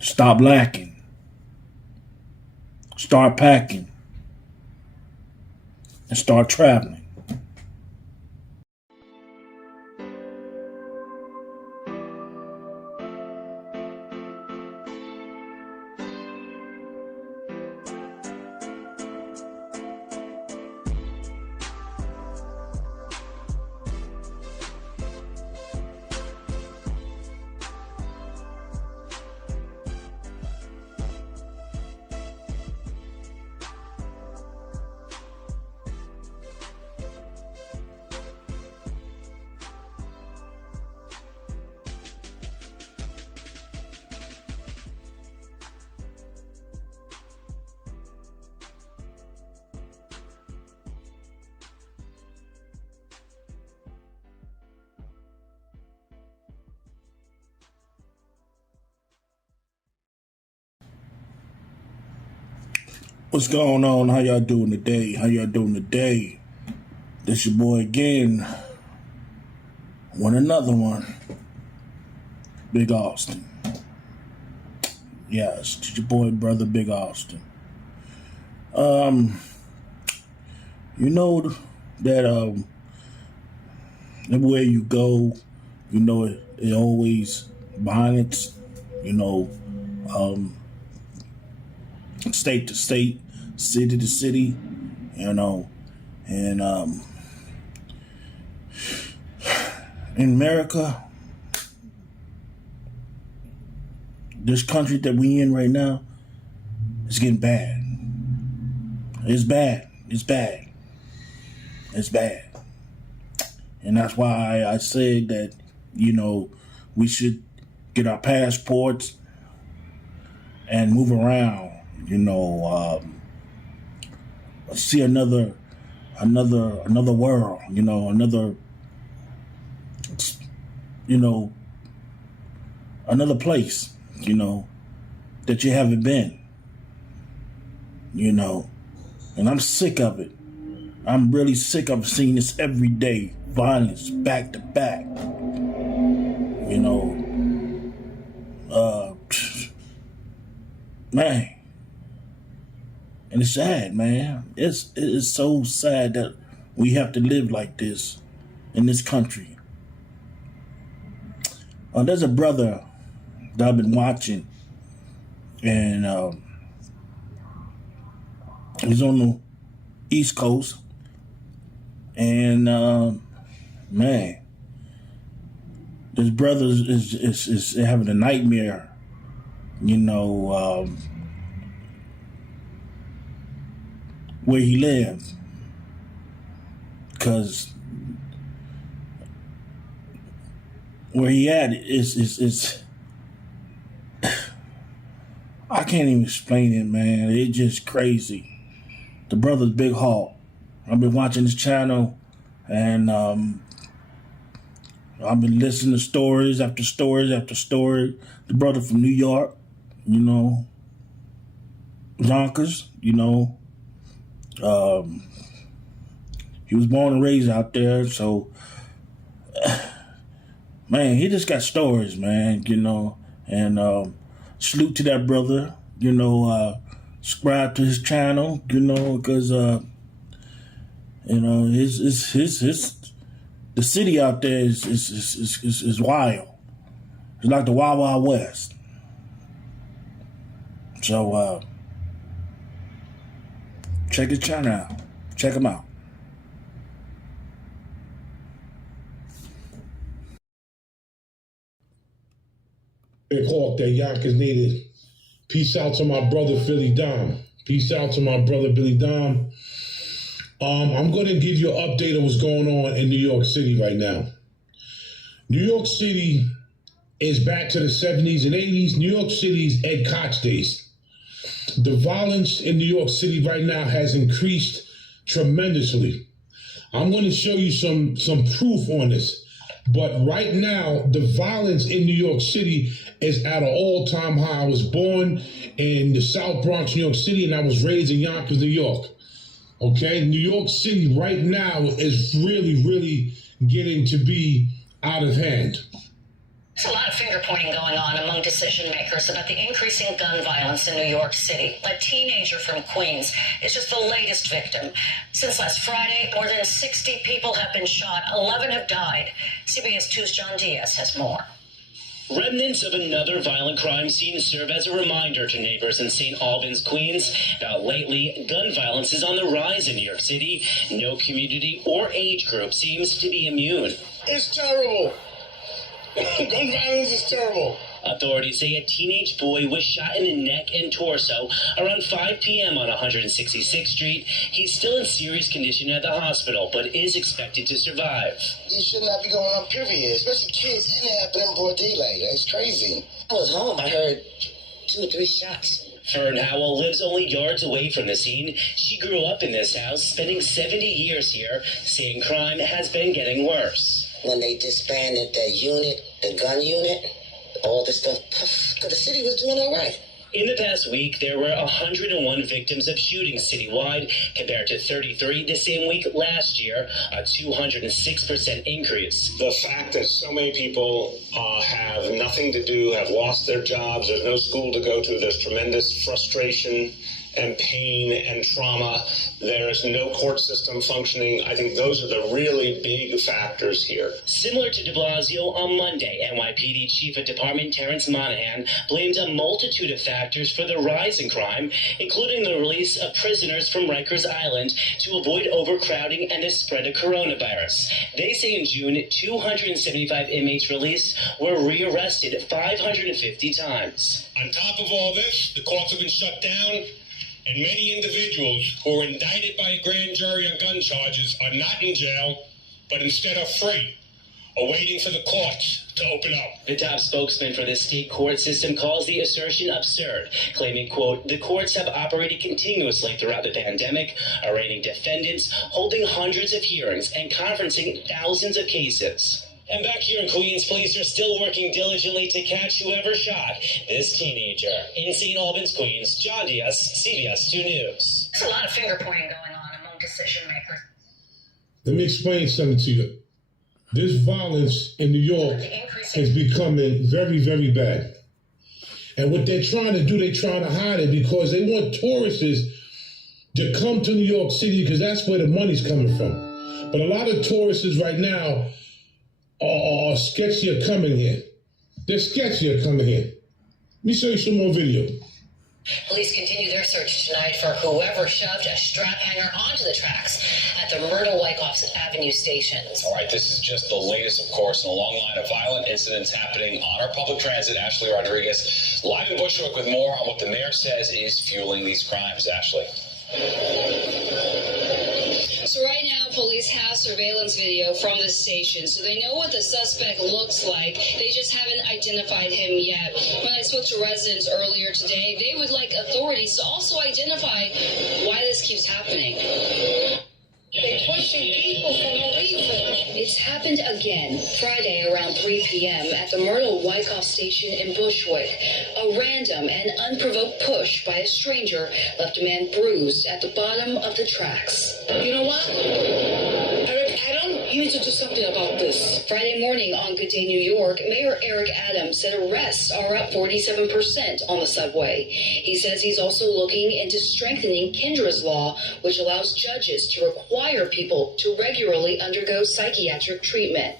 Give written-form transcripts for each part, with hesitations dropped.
Stop lacking. Start packing. And start traveling. What's going on? How y'all doing today? This your boy again. Another one. Big Austin. Yes, it's your boy, brother, Big Austin. You know that everywhere you go, it always violence. State to state, city to city, and in America, this country that we in right now, it's getting bad. It's bad. And that's why I said that, we should get our passports and move around. See another world, another place, that you haven't been, and I'm sick of it. I'm really sick of seeing this every day, violence back to back, man. And it's sad, man. It's so sad that we have to live like this in this country. There's a brother that I've been watching, and he's on the East Coast, and man, this brother is having a nightmare, where he lives, because where he at is I can't even explain it, man. It's just crazy. The brother's Big Hawk. I've been watching his channel, and I've been listening to stories after stories after story. The brother from New York, Yonkers, he was born and raised out there, so man, he just got stories, man, and salute to that brother, subscribe to his channel, because his the city out there is wild. It's like the Wild Wild West. So check his channel out. Check him out. Big Hawk, that Yonkers needed. Peace out to my brother Philly Dom. Peace out to my brother Billy Dom. I'm going to give you an update of what's going on in New York City right now. New York City is back to the 70s and 80s. New York City's Ed Koch days. The violence in New York City right now has increased tremendously. I'm going to show you some proof on this. But right now, the violence in New York City is at an all-time high. I was born in the South Bronx, New York City, and I was raised in Yonkers, New York. Okay, New York City right now is really, really getting to be out of hand. There's a lot of finger-pointing going on among decision makers about the increasing gun violence in New York City. A teenager from Queens is just the latest victim. Since last Friday, more than 60 people have been shot. 11 have died. CBS 2's John Diaz has more. Remnants of another violent crime scene serve as a reminder to neighbors in St. Albans, Queens, that lately gun violence is on the rise in New York City. No community or age group seems to be immune. It's terrible. Gun violence is terrible. Authorities say a teenage boy was shot in the neck and torso around 5 p.m. on 166th Street. He's still in serious condition at the hospital, but is expected to survive. You should not be going on, period, especially kids, and it happened in broad daylight. That's crazy. I was home. I heard 2 or 3 shots. Fern Howell lives only yards away from the scene. She grew up in this house, spending 70 years here, saying crime has been getting worse. When they disbanded the unit, the gun unit, all this stuff, because the city was doing all right. In the past week, there were 101 victims of shootings citywide, compared to 33 the same week last year, a 206% increase. The fact that so many people have nothing to do, have lost their jobs, there's no school to go to, there's tremendous frustration and pain and trauma. There is no court system functioning. I think those are the really big factors here. Similar to de Blasio, on Monday, NYPD Chief of Department Terrence Monahan blamed a multitude of factors for the rise in crime, including the release of prisoners from Rikers Island to avoid overcrowding and the spread of coronavirus. They say in June, 275 inmates released were rearrested 550 times. On top of all this, the courts have been shut down, and many individuals who were indicted by a grand jury on gun charges are not in jail, but instead are free, awaiting for the courts to open up. The top spokesman for the state court system calls the assertion absurd, claiming, quote, the courts have operated continuously throughout the pandemic, arraigning defendants, holding hundreds of hearings, and conferencing thousands of cases. And back here in Queens, police are still working diligently to catch whoever shot this teenager. In St. Albans, Queens, John Diaz, CBS 2 News. There's a lot of finger-pointing going on among decision makers. Let me explain something to you. This violence in New York is becoming very, very bad. And what they're trying to do, they're trying to hide it because they want tourists to come to New York City because that's where the money's coming from. But a lot of tourists right now are sketchier coming here. They're sketchier coming here. Let me show you some more video. Police continue their search tonight for whoever shoved a strap hanger onto the tracks at the Myrtle Wyckoff Avenue stations. All right, this is just the latest, of course, in a long line of violent incidents happening on our public transit. Ashley Rodriguez, live in Bushwick with more on what the mayor says is fueling these crimes. Ashley. So right now, police have surveillance video from the station, so they know what the suspect looks like. They just haven't identified him yet. When I spoke to residents earlier today, they would like authorities to also identify why this keeps happening. They pushing people for no reason. It's happened again, Friday around 3 p.m. at the Myrtle Wyckoff station in Bushwick. A random and unprovoked push by a stranger left a man bruised at the bottom of the tracks. You know what? Eric Adam, you need to do something about this. Friday morning on Good Day New York, Mayor Eric Adams said arrests are up 47% on the subway. He says he's also looking into strengthening Kendra's law, which allows judges to require people to regularly undergo psychiatric treatment.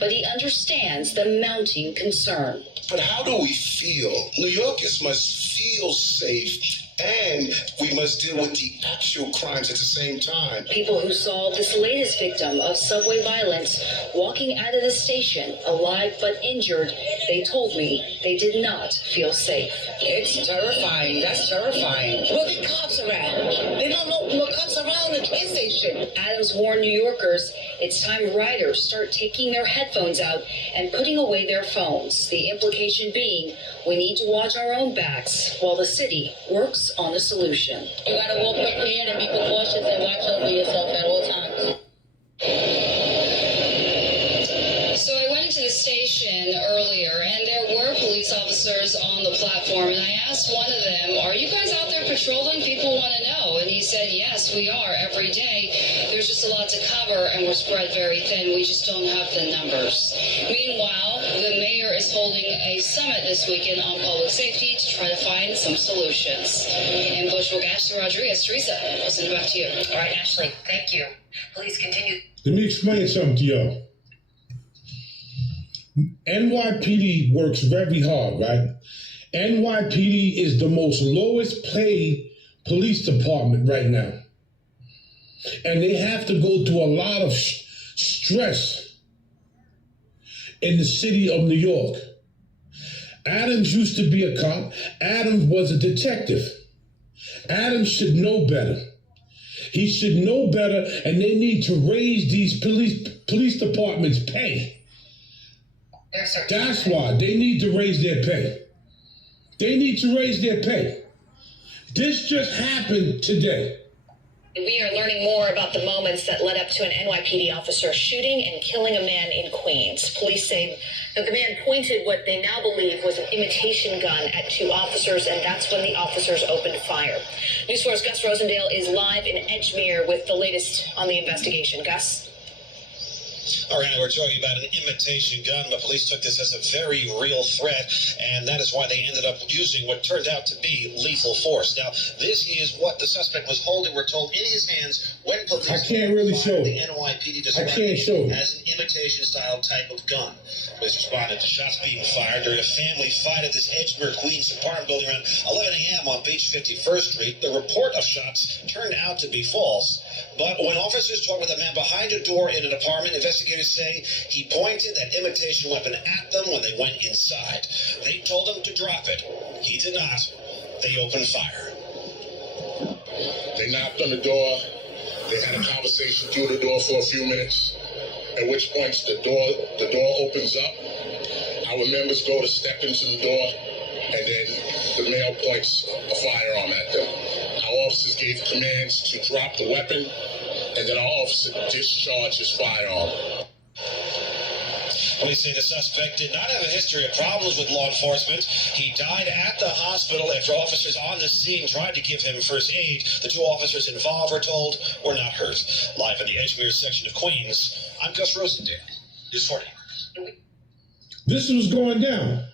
But he understands the mounting concern. But how do we feel? New Yorkers must feel safe, and we must deal with the actual crimes at the same time. People who saw this latest victim of subway violence walking out of the station, alive but injured, they told me they did not feel safe. It's terrifying. That's terrifying. Well, there are cops around. They don't know no cops around the train station. Adams warned New Yorkers it's time riders start taking their headphones out and putting away their phones. The implication being we need to watch our own backs while the city works on a solution. You gotta walk prepared and be cautious and watch over yourself at all times. So I went into the station earlier, and there were police officers on the platform, and I asked one of them, are you guys out there patrolling? People want to know. And he said, yes, we are every day. There's just a lot to cover, and we're spread very thin. We just don't have the numbers. Meanwhile, the mayor is holding a summit this weekend on public safety to try to find some solutions. In Bushwick, Ashley Rodriguez. Teresa, I'll send it back to you. All right, Ashley, thank you. Police continue. Let me explain something to y'all. NYPD works very hard, right? NYPD is the most lowest paid police department right now. And they have to go through a lot of stress in the city of New York. Adams used to be a cop. Adams was a detective. Adams should know better. He should know better, and they need to raise these police departments' pay. That's why they need to raise their pay. They need to raise their pay. This just happened today. We are learning more about the moments that led up to an NYPD officer shooting and killing a man in Queens. Police say that the man pointed what they now believe was an imitation gun at two officers, and that's when the officers opened fire. News 4's Gus Rosendale is live in Edgemere with the latest on the investigation. Gus? All right, we're talking about an imitation gun, but police took this as a very real threat, and that is why they ended up using what turned out to be lethal force. Now, this is what the suspect was holding, we're told, in his hands when police I can't really show the NYPD described it as an imitation-style type of gun. Police responded to shots being fired during a family fight at this Edgemere, Queens apartment building around 11 a.m. on Beach 51st Street. The report of shots turned out to be false, but when officers talked with a man behind a door in an apartment, investigators say he pointed that imitation weapon at them when they went inside. They told him to drop it. He did not. They opened fire. They knocked on the door. They had a conversation through the door for a few minutes, at which point the door opens up. Our members go to step into the door, and then the male points a firearm at them. Our officers gave commands to drop the weapon, and then our officer discharged his firearm. Police say the suspect did not have a history of problems with law enforcement. He died at the hospital after officers on the scene tried to give him first aid. The two officers involved, we're told, were not hurt. Live in the Edgemere section of Queens, I'm Gus Rosendale. News 40. This was going down.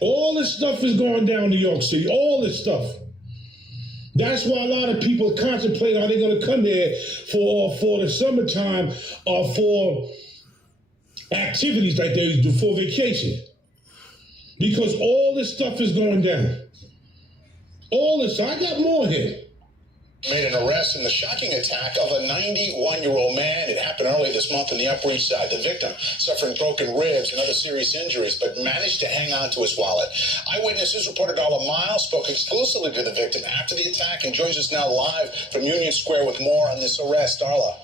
All this stuff is going down in New York City. All this stuff. That's why a lot of people contemplate, are they going to come here for the summertime or for activities like they do for vacation? Because all this stuff is going down. All this. I got more here. Made an arrest in the shocking attack of a 91-year-old man. It happened early this month on the Upper East Side. The victim suffering broken ribs and other serious injuries, but managed to hang on to his wallet. Eyewitnesses reported Darla Miles spoke exclusively to the victim after the attack and joins us now live from Union Square with more on this arrest. Darla.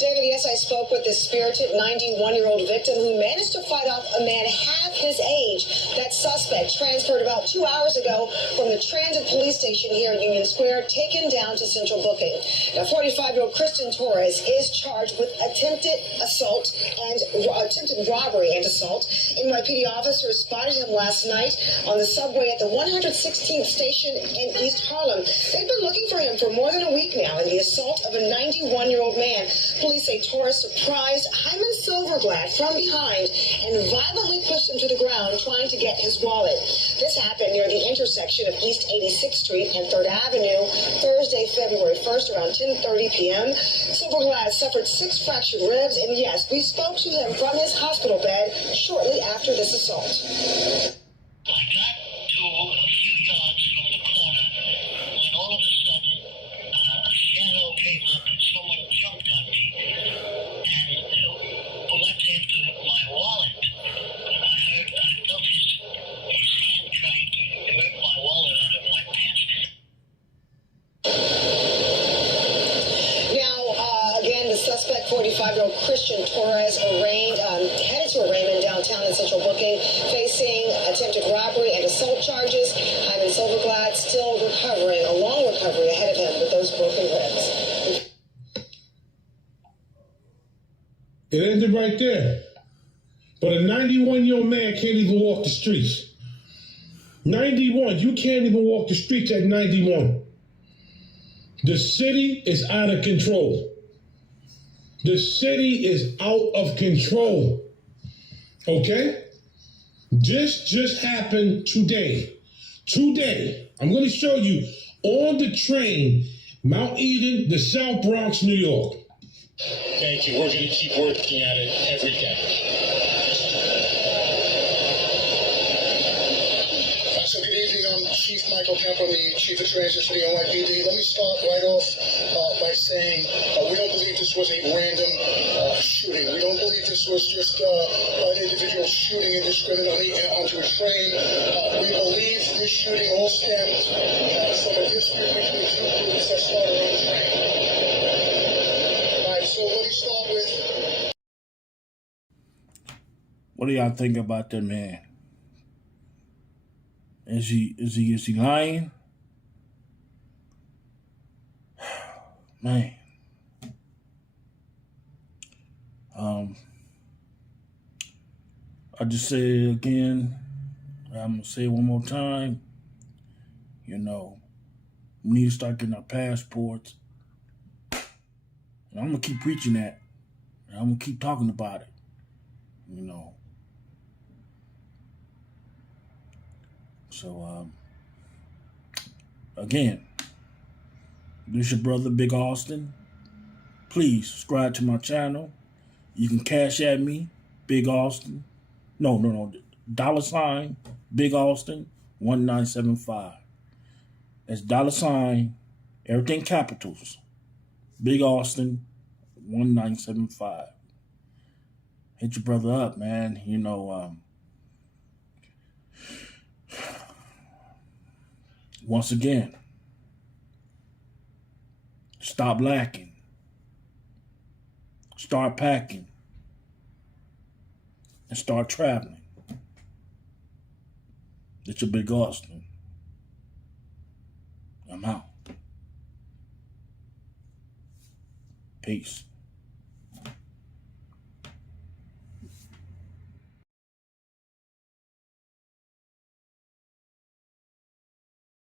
David, yes, I spoke with this spirited 91-year-old victim who managed to fight off a man half his age. That suspect transferred about 2 hours ago from the Transit Police Station here in Union Square, taken down to Central Booking. Now, 45-year-old Kristen Torres is charged with attempted assault and attempted robbery and assault. NYPD officers spotted him last night on the subway at the 116th station in East Harlem. They've been looking for him for more than a week now in the assault of a 91-year-old man. Police say Torres surprised Hyman Silverglad from behind and violently pushed him to the ground, trying to get his wallet. This happened near the intersection of East 86th Street and 3rd Avenue Thursday, February 1st, around 10:30 p.m. Silverglad suffered 6 fractured ribs, and yes, we spoke to him from his hospital bed shortly after this assault. I got to a few yards from the corner when all of a sudden a shadow came up and someone jumped on me and went after my wallet. I felt his hand trying to rip my wallet out of my pants. Now, again, the suspect, 45-year-old Christian Torres, headed to arraignment downtown in Central Booking, facing attempted robbery and assault charges. Hyman Silverglad still recovering, a long recovery ahead of him with those broken ribs. It ended right there. But a 91-year-old man can't even walk the streets. 91, you can't even walk the streets at 91. The city is out of control. The city is out of control. Okay? This just happened today. Today, I'm going to show you on the train, Mount Eden, the South Bronx, New York. Thank you. We're going to keep working at it every day. So good evening. I'm Chief Michael Kemp. I'm the Chief of Transit for the NYPD. Let me start right off by saying we don't believe this was a random shooting. We don't believe this was just an individual shooting indiscriminately onto a train. We believe this shooting all stemmed from a dispute between two groups that started on a train. All right, so let me start with... What do y'all think about that man? Is he lying? Man. I just say it again. I'm gonna say it one more time. You know, we need to start getting our passports. And I'm gonna keep preaching that. And I'm gonna keep talking about it. You know. So again, this is your brother Big Austin. Please subscribe to my channel. You can cash at me, Big Austin. No. $ Big Austin 1975. That's $ everything capitals. Big Austin 1975. Hit your brother up, man. You know, once again, stop lacking. Start packing. And start traveling. It's your Big Austin. I'm out. Peace.